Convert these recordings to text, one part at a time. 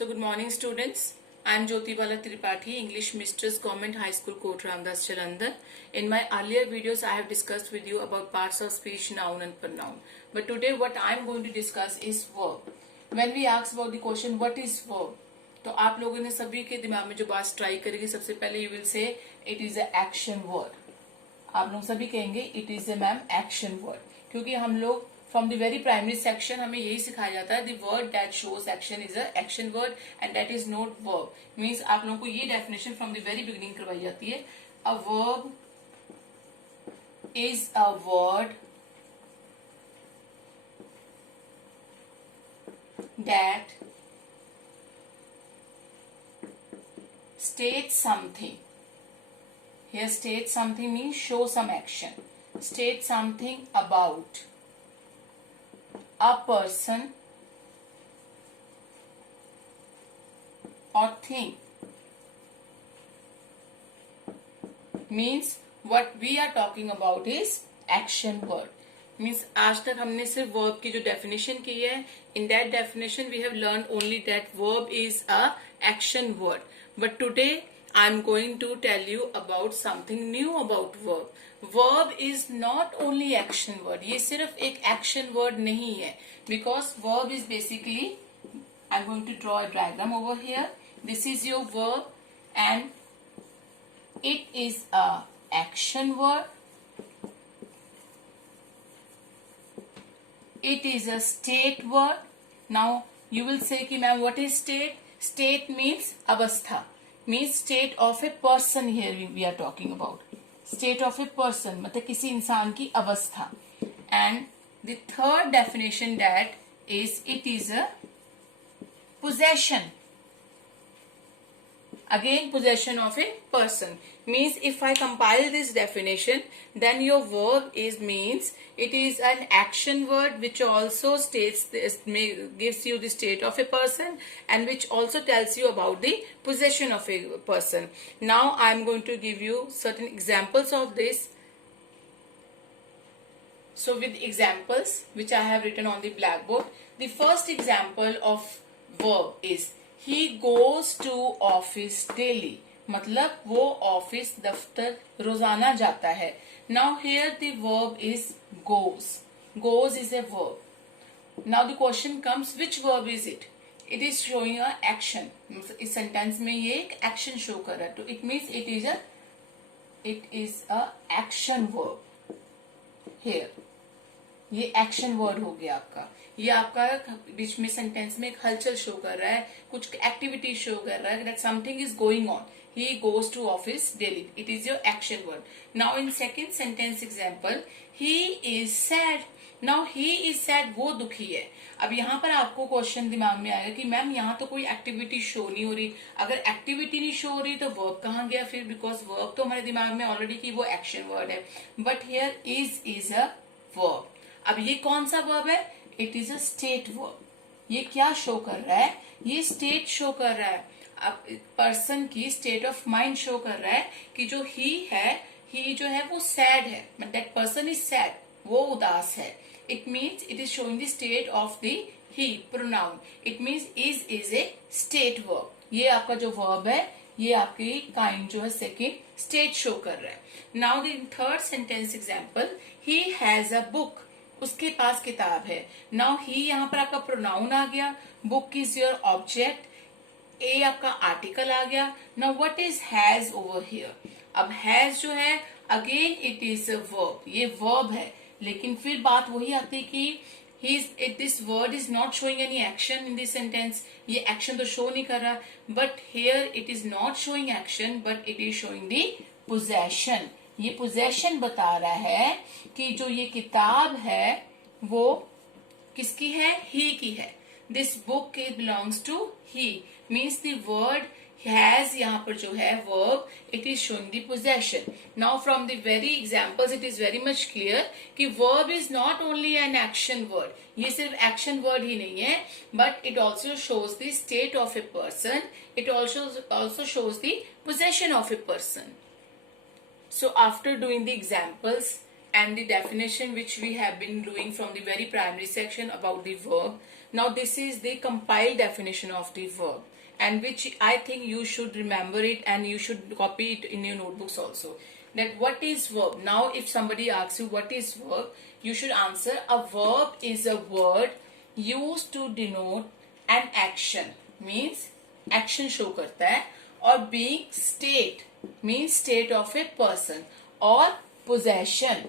So good morning students. I am Jyoti Bala Tripathi, English Mistress, Government High School, Kot Ramdas, Jalandhar. In my earlier videos, I have discussed with you about parts of speech, noun and pronoun. But today what I am going to discuss is verb. When we ask about the question, what is verb? तो आप लोगों ने सभी के दिमाग में जो बात स्ट्राइक करेगी, सबसे पहले you will say it is a action word. आप लोग सभी कहेंगे it is a ma'am action word, क्योंकि हम लोग from the very primary section हमें यही सिखाया जाता है the word that shows action is a action word and that is not verb. Means आप लोगों को ये definition from the very beginning करवाई जाती है. A verb is a word that state something. Here state something means show some action. State something about a person or thing. Means what we are talking about is action word. Means आज तक हमने सिर्फ verb की जो definition की है, in that definition we have learned only that verb is a action word. But today I am going to tell you about something new about verb. Verb is not only action word. ये सिर्फ एक action word नहीं है. Because verb is basically, I am going to draw a diagram over here. This is your verb and it is a action word. It is a state word. Now you will say कि ma'am what is state? State means अवस्था, means state of a person. Here we are talking about state of a person, मतलब किसी इंसान की अवस्था. And the third definition that is it is a possession. Again possession of a person. Means if I compile this definition, then your verb means it is an action word which also states this, gives you the state of a person and which also tells you about the possession of a person. Now I am going to give you certain examples of this. So with examples which I have written on the blackboard, the first example of verb is he goes to office daily. मतलब वो ऑफिस दफ्तर रोजाना जाता है. Now here the verb is goes. Goes is a verb. Now the question comes, which verb is it? It is showing a action. इस सेंटेंस में ये एक एक्शन शो कर रहा है, तो it means it is a action verb. Here ये action word हो गया आपका. ये आपका बीच में सेंटेंस में एक हलचल शो कर रहा है, कुछ एक्टिविटी शो कर रहा है, that something is going on. He goes to office daily. It is your action word. Now in second sentence example, he is sad. Now he is sad, वो दुखी है. अब यहाँ पर आपको क्वेश्चन दिमाग में आएगा कि मैम यहाँ तो कोई एक्टिविटी शो नहीं हो रही. अगर एक्टिविटी नहीं शो हो रही तो वर्ब कहाँ गया फिर? बिकॉज वर्ब तो हमारे दिमाग में ऑलरेडी की वो एक्शन वर्ड है. But here is a verb. अब ये कौन सा वर्ब है? It is a state verb. ये क्या शो कर रहा है? ये स्टेट शो कर रहा है. अब पर्सन की स्टेट ऑफ माइंड शो कर रहा है कि जो ही जो है वो सैड है. दैट पर्सन इज सैड, वो उदास है. It means it is showing the state of the he pronoun. It means is a state verb. ये आपका जो वर्ब है ये आपकी काइंड जो है सेकेंड स्टेट शो कर रहा है. Now the third sentence example, he has a book. उसके पास किताब है. नाउ ही यहाँ पर आपका प्रोनाउन आ गया. Book is your object. A आपका आर्टिकल आ गया. Now what is has over here? अब हैज जो है again it is a verb. ये वर्ब है, लेकिन फिर बात वही आती है कि this word is not showing any action in this sentence. ये एक्शन तो शो नहीं कर रहा. But here it is not showing action but it is showing the possession. ये पोजेशन बता रहा है कि जो ये किताब है वो किसकी है? ही की है. This book belongs to he. Means the word has यहाँ पर जो है verb, it is showing the possession. Now from the very examples it is very much clear कि verb is not only an action word. ये सिर्फ action word ही नहीं है, but it also shows the state of a person. It also shows the possession of a person. So after doing the examples, and the definition which we have been doing from the very primary section about the verb. Now this is the compiled definition of the verb, and which I think you should remember it and you should copy it in your notebooks also. That what is verb? Now if somebody asks you what is verb, you should answer a verb is a word used to denote an action, means action show करता है, or being state means state of a person, or possession.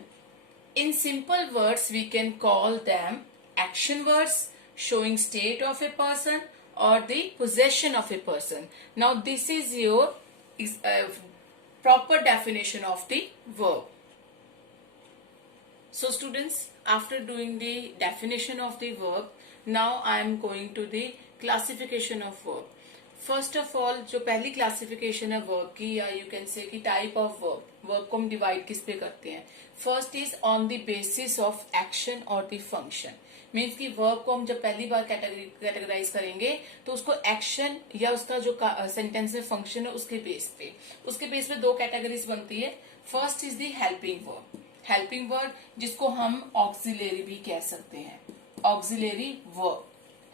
In simple words we can call them action words showing state of a person or the possession of a person. Now this is your proper definition of the verb. So students, after doing the definition of the verb, now I am going to the classification of verb. First of all जो पहली क्लासिफिकेशन है वर्ब की, या you can say कि type of verb, verb को हम डिवाइड किस पे करते हैं. First is on the basis of action और द फंक्शन. मीन्स कि वर्ब को हम जब पहली बार कैटेगराइज करेंगे तो उसको एक्शन या उसका जो सेंटेंस में फंक्शन है उसके बेस पे दो कैटेगरीज बनती है. First is the helping verb. Helping verb जिसको हम ऑक्सिलरी भी कह सकते हैं, ऑक्सिलरी वर्ब,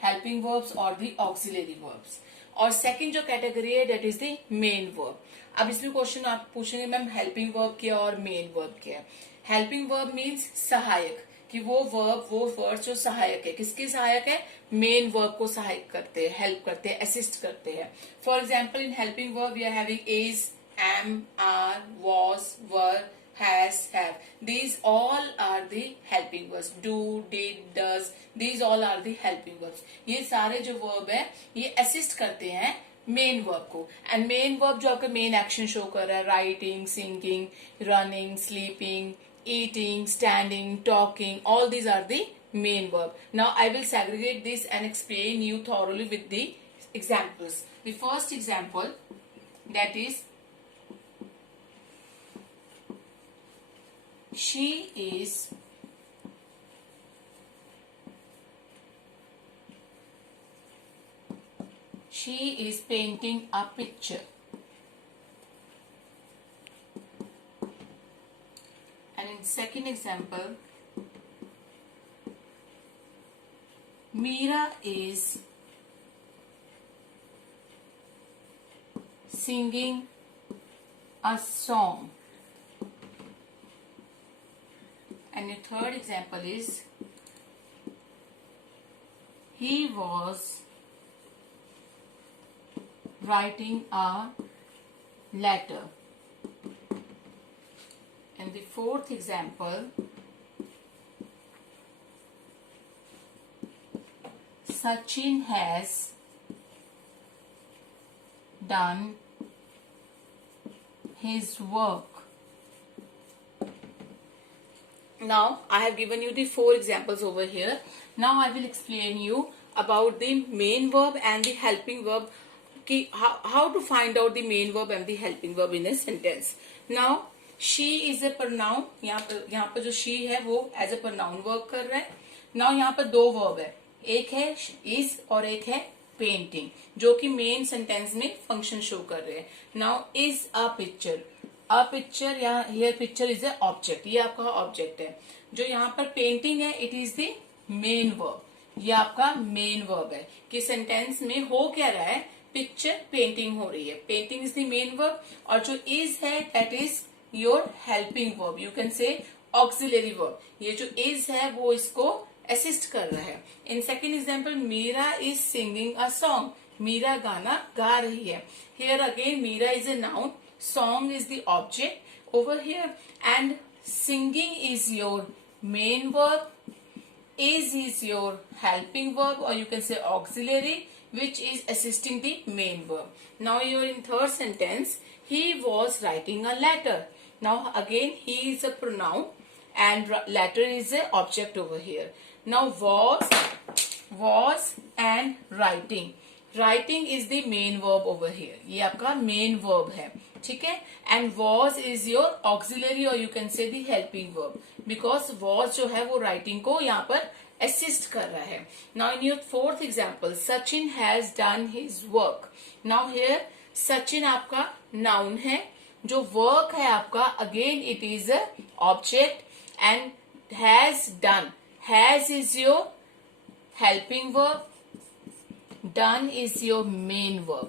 हेल्पिंग वर्ब्स और द ऑक्सिलरी वर्ब्स. और सेकंड जो कैटेगरी है that is the main verb. अब इसमें क्वेश्चन आप पूछेंगे मैम हेल्पिंग वर्ब क्या और मेन वर्ब क्या है. हेल्पिंग वर्ब मीन्स सहायक, कि वो वर्ड जो सहायक है, किसके सहायक है, मेन वर्ब को सहायक करते हैं, हेल्प करते हैं, असिस्ट करते हैं. For example in helping verb we are having is, am, are, was, were, has, have. These all are the helping verbs. Do, did, does. These all are the helping verbs. ये सारे जो verb है ये assist करते हैं main verb को. And main verb जो आपका मेन एक्शन शो कर रहा है, writing, singing, running, sleeping, eating, standing, talking, all these are the main verb. Now I will segregate this and explain you thoroughly with the examples. The first example that is she is painting a picture. And in second example, Meera is singing a song. And the third example is he was writing a letter. And the fourth example, Sachin has done his work. Now I have given you the four examples over here. Now I will explain you about the main verb and the helping verb, ki how to find out the main verb and the helping verb in a sentence. Now she is a pronoun. यहाँ पर जो she है वो as a pronoun work कर रहा है. Now यहाँ पर दो verb है, एक है is और एक है painting, जो कि मेन सेंटेंस में फंक्शन शो कर रहे हैं. Now is a picture. A picture या here picture is a object, ये आपका ऑब्जेक्ट है. जो यहाँ पर पेंटिंग है it is the main verb, ये आपका मेन वर्ब है कि सेंटेंस में हो क्या रहा है, पिक्चर पेंटिंग हो रही है, painting is the main verb. और जो इज है that is your helping verb, you can से ऑक्सिलरी वर्ब. ये जो इज है वो इसको असिस्ट कर रहा है. In second example Meera is singing a song, Meera गाना गा रही है. Here again Meera is a noun, song is the object over here, and singing is your main verb, is your helping verb, or you can say auxiliary, which is assisting the main verb. Now you are in third sentence, he was writing a letter. Now again he is a pronoun and letter is a object over here. Now was and writing, writing is the main verb over here, ये आपका main verb है, ठीक है. And was is your auxiliary और you can say the helping verb, because was जो है वो राइटिंग को यहाँ पर असिस्ट कर रहा है. Now in your fourth example, Sachin has done his work. Now here Sachin आपका नाउन है, जो वर्क है आपका again it is a object, and has done. Has is your helping verb, done is your main verb.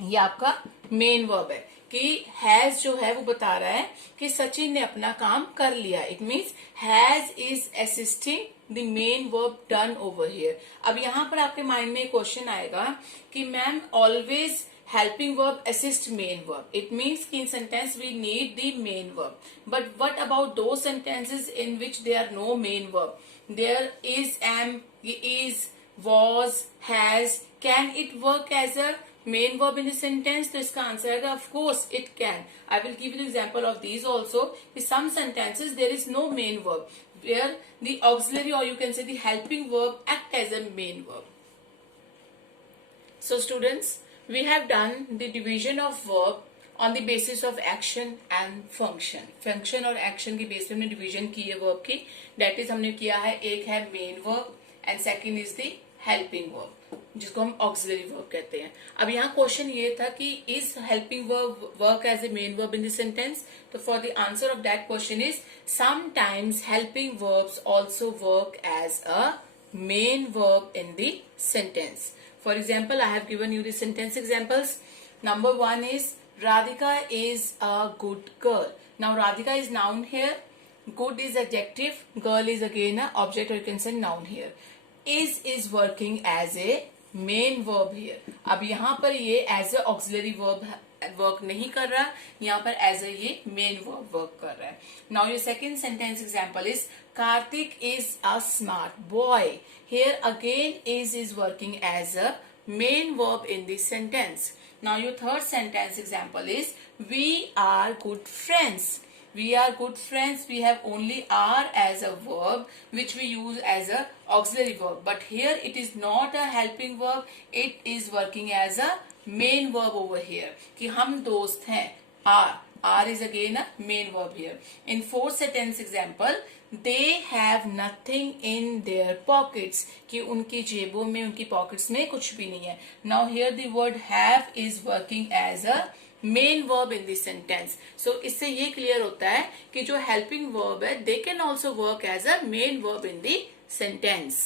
ये आपका मेन वर्ब है कि हैज जो है वो बता रहा है कि सचिन ने अपना काम कर लिया. It means has is assisting the main verb done over here. अब यहां पर आपके माइंड में क्वेश्चन आएगा कि ma'am always helping verb assist main verb. It means कि in sentence we need the main verb. But what about those sentences in which there are no main verb? There is, am, is, was, has. Can it work as a main verb in the sentence? तो इसका आंसर है of course it can. I will give you the example of these also. In some sentences there is no main verb where the auxiliary or you can say the helping verb act as a main verb. So students, we have done the division of verb on the basis of action and function. Function और action के बेस पे हमने division की है verb की. That is हमने किया है, एक है main verb and second is the helping verb जिसको हम auxiliary verb कहते हैं. अब यहाँ क्वेश्चन ये था कि is helping verb work as a main verb in the sentence? तो for the answer of that question is sometimes helping verbs also work as a main verb in the sentence. For example, I have given you the sentence examples. Number one is Radhika is a good girl. Now Radhika is noun here. Good is adjective. Girl is again a object or you can say noun here. Is working as a main verb here. अब यहाँ पर ये as a auxiliary verb work नहीं कर रहा, यहाँ पर as a ये मेन वर्ब वर्क कर रहा है. Now your second sentence example is Kartik is a smart boy. Here again is working as a main verb in this sentence. Now your third sentence example is we are good friends. We are good friends. We have only are as a verb which we use as a auxiliary verb. But here it is not a helping verb. It is working as a main verb over here. कि हम दोस्त हैं. Are. Are is again a main verb here. In fourth sentence example, they have nothing in their pockets. कि उनकी जेबों में उनकी पॉकेट्स में कुछ भी नहीं है. Now here the word have is working as a main verb in this sentence. So इससे ये क्लियर होता है कि जो हेल्पिंग वर्ब है they can also work as a main verb in the sentence.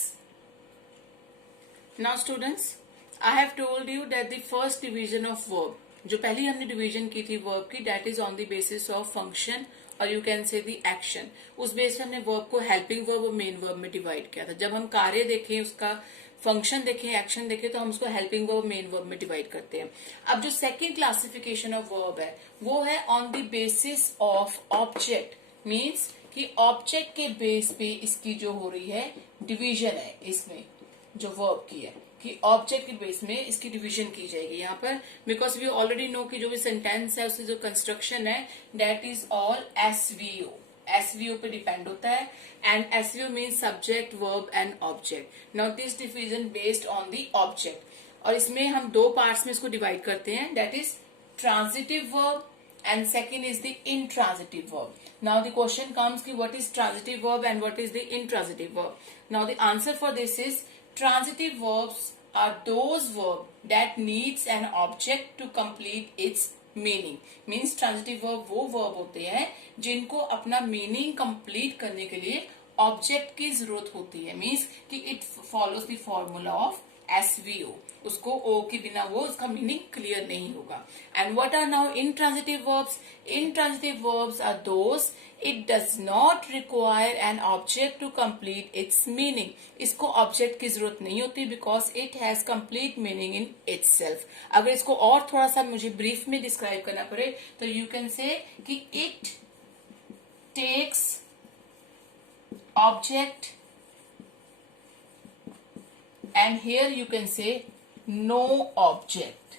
Now students, I have told you that the first division of verb, जो पहली हमने डिवीजन की थी वर्ब की, that is on the basis of function और you can say the action. उस base पे हमने वर्ब को हेल्पिंग वर्ब और मेन वर्ब में डिवाइड किया था. जब हम कार्य देखें, उसका फंक्शन देखें, एक्शन देखें, तो हम उसको हेल्पिंग वर्ब मेन वर्ब में डिवाइड करते हैं. अब जो सेकंड क्लासिफिकेशन ऑफ वर्ब है वो है on the basis of object. Means कि ऑब्जेक्ट के बेस पे इसकी जो हो रही है डिवीजन है, इसमें जो वर्ब की है कि ऑब्जेक्ट के बेस में इसकी डिवीजन की जाएगी यहाँ पर. बिकॉज वी ऑलरेडी नो कि जो भी सेंटेंस है उसकी जो कंस्ट्रक्शन है that is all SVO. SVO पे डिपेंड होता है and SVO means subject verb and object. Now this division based on the object. और इसमें हम दो पार्ट्स में इसको डिवाइड करते हैं, that is transitive verb and second is the intransitive verb. Now the question comes ki what is transitive verb and what is the intransitive verb. Now the answer for this is transitive verbs are those verb that needs an object to complete its meaning. Means transitive verb वो verb होते हैं जिनको अपना meaning complete करने के लिए object की जरूरत होती है. Means कि it follows the formula of SVO. उसको O के बिना वो उसका मीनिंग क्लियर नहीं होगा. And what are now intransitive verbs? Intransitive verbs are those it does not require an object to complete its meaning. इसको ऑब्जेक्ट की जरूरत नहीं होती because it has complete meaning in itself. अगर इसको और थोड़ा सा मुझे ब्रीफ में डिस्क्राइब करना पड़े तो यू कैन से कि it takes object and here you can say no object.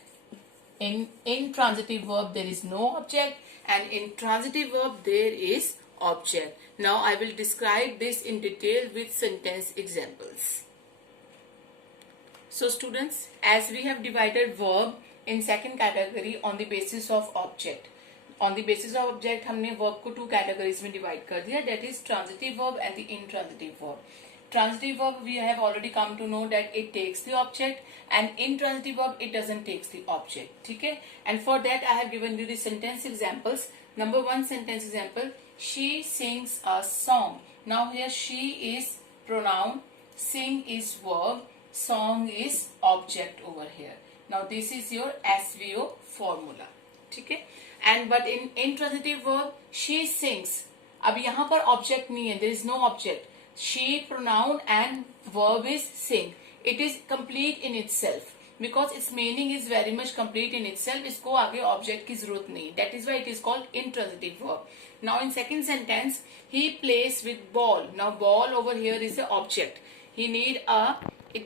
In intransitive verb there is no object and in transitive verb there is object. Now I will describe this in detail with sentence examples. So students, as we have divided verb in second category on the basis of object. On the basis of object हमने verb को two categories में divide कर दिया, that is transitive verb and the intransitive verb. Transitive verb we have already come to know that it takes the object and intransitive verb it doesn't takes the object. ठीक है. And for that I have given you the sentence examples. Number one sentence example, she sings a song. Now here she is pronoun, sing is verb, song is object over here. Now this is your SVO formula. ठीक है. And but in intransitive verb she sings. अब यहाँ पर ऑब्जेक्ट नहीं है, there is no object. She pronoun and verb is sing. It is complete in itself because its meaning is very much complete in itself. इसको आगे ऑब्जेक्ट की जरूरत नहीं. That is why it is called intransitive verb. Now in second sentence, he plays with ball. Now ball over here is the object. He need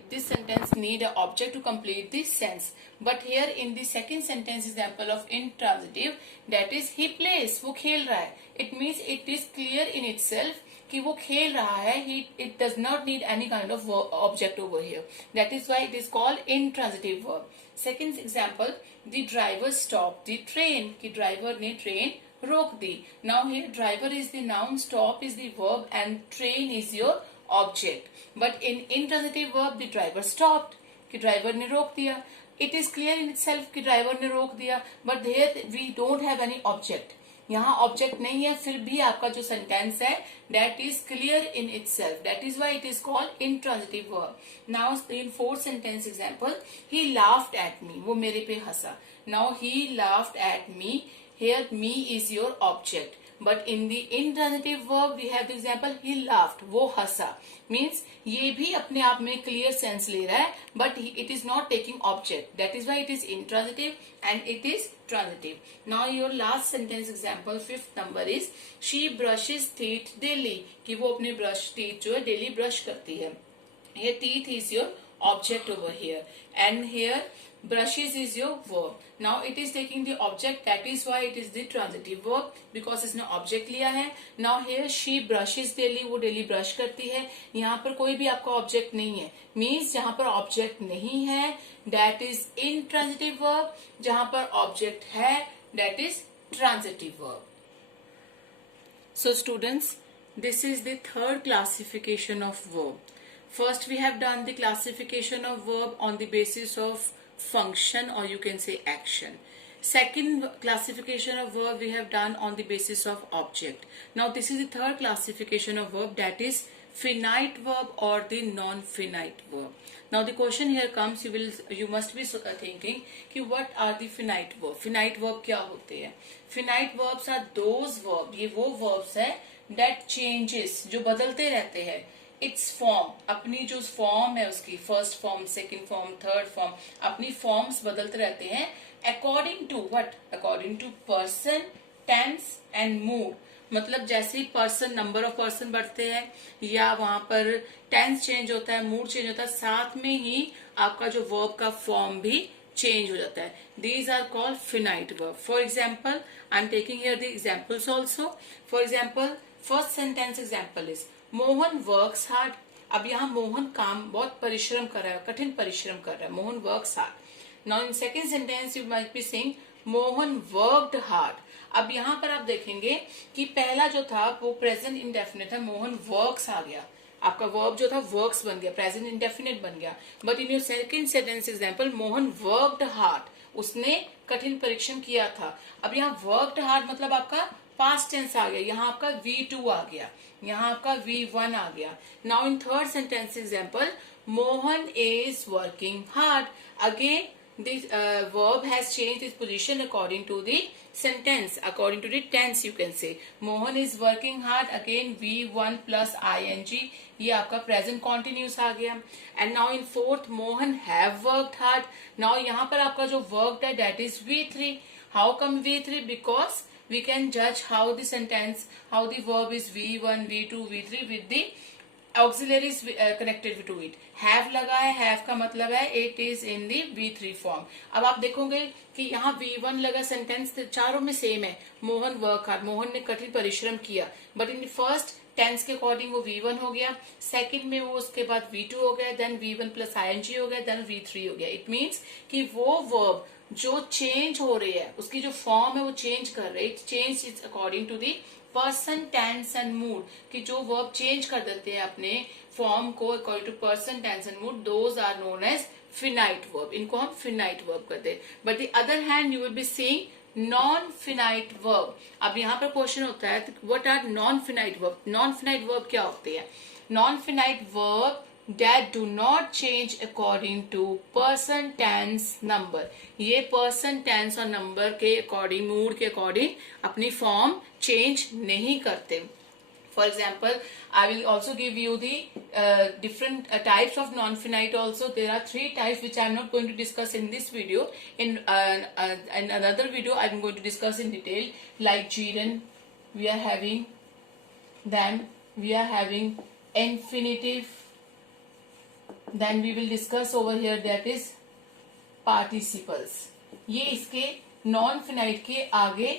this sentence need a object to complete this sense. But here in the second sentence example of intransitive, that is he plays, वो खेल रहा है. It means it is clear in itself कि वो खेल रहा है. It does not need any kind of object over here. That is why it is called intransitive verb. Second example, the driver stopped the train. कि driver ने train रोक दी. Now here driver is the noun, stop is the verb, and train is your object. But in intransitive verb the driver stopped, कि driver ने रोक दिया. It is clear in itself कि driver ने रोक दिया. But here we don't have any object. यहाँ ऑब्जेक्ट नहीं है, फिर भी आपका जो सेंटेंस है that is clear in itself. That is why it is called intransitive verb. Now in fourth sentence example, he laughed at me. वो मेरे पे हंसा. Now he laughed at me. Here me is your object. But in the intransitive verb we have the example he laughed. वो हंसा. Means ये भी अपने आप में clear sense ले रहा है, but it is not taking object. That is why it is intransitive and it is transitive. Now your last sentence example, fifth number is she brushes teeth daily. कि वो अपने brush teeth जो है daily brush करती है. Here teeth is your object over here, and here brushes is your verb. Now it is taking the object, that is why it is the transitive verb because इसने object लिया है. Now here she brushes daily, वो daily brush करती है. यहाँ पर कोई भी आपका object नहीं है, means जहाँ पर object नहीं है that is intransitive verb, जहाँ पर object है that is transitive verb. So students, this is the third classification of verb. First we have done the classification of verb on the basis of function, or you can say action. Second classification of verb we have done on the basis of object. Now this is the third classification of verb, that is finite verb or the non-finite verb. Now the question here comes, you must be thinking कि what are the finite verb? Finite verb क्या होते हैं? Finite verbs are those verb, ये वो verbs है that changes, जो बदलते रहते हैं. Its form, अपनी जो फॉर्म है उसकी first form, second form, third form, अपनी फॉर्म्स बदलते रहते हैं according to what? According to person, tense and mood. मतलब जैसे ही पर्सन, नंबर ऑफ पर्सन बढ़ते हैं या वहां पर टेंस चेंज होता है, मूड चेंज होता है, साथ में ही आपका जो वर्ब का फॉर्म भी चेंज हो जाता है. These are called finite verb. For example, I am taking here the examples also. For example, first sentence example is Mohan works hard. अब यहाँ मोहन काम बहुत परिश्रम कर रहा है, कठिन परिश्रम कर रहा है. Mohan works hard. Now in second sentence you might be saying Mohan worked hard. अब यहाँ पर आप देखेंगे कि पहला जो था वो प्रेजेंट इंडेफिनिट था, मोहन वर्क्स आ गया, आपका वर्ब जो था वर्क्स बन गया, प्रेजेंट इंडेफिनिट बन गया. But in your second sentence example Mohan worked hard, उसने कठिन परिश्रम किया था. अब यहाँ वर्कड हार्ड मतलब आपका पास्ट टेंस आ गया, यहाँ आपका V2 आ गया, यहाँ आपका V1 आ गया. Now in third sentence example Mohan is working hard. Again this verb has changed its position according to the sentence, according to the tense you can say. Mohan is working hard, again V1 plus ing, ये आपका present continuous आ गया. And now in fourth, Mohan have worked hard. Now यहाँ पर आपका जो worked है that is V3. How come V3? Because we can judge how the sentence, how the verb is V1, V2, V3 with the auxiliaries connected to it. Have लगा है, have का मतलब है it is in the V3 form. अब आप देखोगे कि यहाँ V1 लगा, सेंटेंस चारों में सेम है, मोहन वर्क हार्ड, मोहन ने कठिन परिश्रम किया. बट इन फर्स्ट टेंस के अकॉर्डिंग वो V1 हो गया, सेकंड में वो उसके बाद V2 हो गया, देन V1 प्लस ing हो गया, देन V3 हो गया. इट मीन्स कि वो वर्ब जो चेंज हो रही है, उसकी जो फॉर्म है वो चेंज कर रही है. It change is according to the person, tense and mood, कि जो वर्ब चेंज कर देते हैं अपने फॉर्म को according to person, tense and mood, those are known as finite verb. इनको हम फिनाइट वर्ब कहते हैं. But the other hand you will be seeing non finite verb. अब यहाँ पर क्वेश्चन होता है what are non finite verb. Non finite verb क्या होते हैं? Non finite verb that do not change according to person, tense, number। ये person, tense और number के अकॉर्डिंग, मूड के अकॉर्डिंग अपनी फॉर्म चेंज नहीं करते। For example, I will also give you the different types of non-finite also. There are 3 types which I am not going to discuss in this video. In another video, I am going to discuss in detail. Like gerund, we are having. Then we are having infinitive. Then we will discuss over here that is participles. ये इसके non-finite के आगे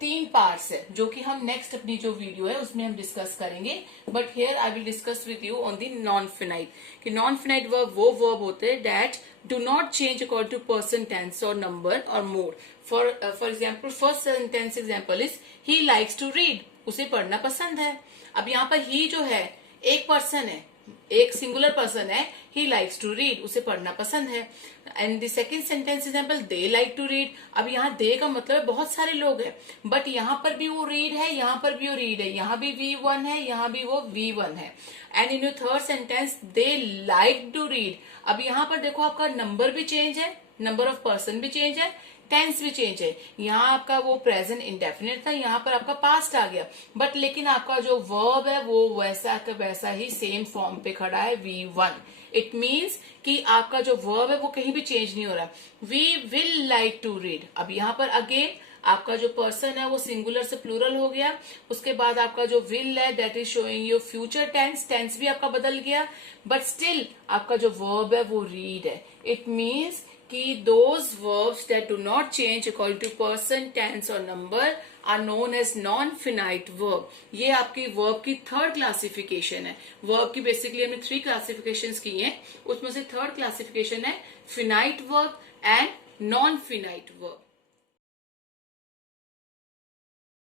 3 पार्ट्स है जो कि हम नेक्स्ट अपनी जो वीडियो है उसमें हम डिस्कस करेंगे। But here I will discuss with you on the non finite कि नॉन फिनाइट वर्ब वो वर्ब होते हैं that do not change according to person, tense और नंबर और mood. For example, first sentence example is he likes to read. उसे पढ़ना पसंद है। अब यहाँ पर ही जो है एक पर्सन है, एक सिंगुलर पर्सन है, ही लाइक्स टू रीड, उसे पढ़ना पसंद है। And the second sentence example, they like to read. अब यहाँ दे का मतलब बहुत सारे लोग हैं, बट यहाँ पर भी वो रीड है, यहाँ पर भी वो रीड है, यहाँ भी V1 है, यहाँ भी वो V1 है। And in your third sentence, they like to read. अब यहाँ पर देखो आपका नंबर भी चेंज है, नंबर ऑफ पर्सन भी चेंज है, टेंस भी चेंज है। यहाँ आपका वो प्रेजेंट इंडेफिनिट था, यहाँ पर आपका पास्ट आ गया, बट लेकिन आपका जो वर्ब है वो वैसा का वैसा ही सेम फॉर्म पे खड़ा है V1। इट मीन्स कि आपका जो वर्ब है वो कहीं भी चेंज नहीं हो रहा। We will like to read. अब यहाँ पर अगेन आपका जो पर्सन है वो सिंगुलर से प्लूरल हो गया। उसके बाद आपका जो विल है that is showing your future tense, tense भी आपका बदल गया, बट स्टिल आपका जो वर्ब है वो रीड है। इट मीन्स कि those verbs that do not change according to person, tense और number are known as non-finite verb। ये आपकी verb की थर्ड क्लासिफिकेशन है। verb की बेसिकली हमने 3 क्लासिफिकेशंस की हैं, उसमें से थर्ड क्लासिफिकेशन है finite verb and non-finite verb।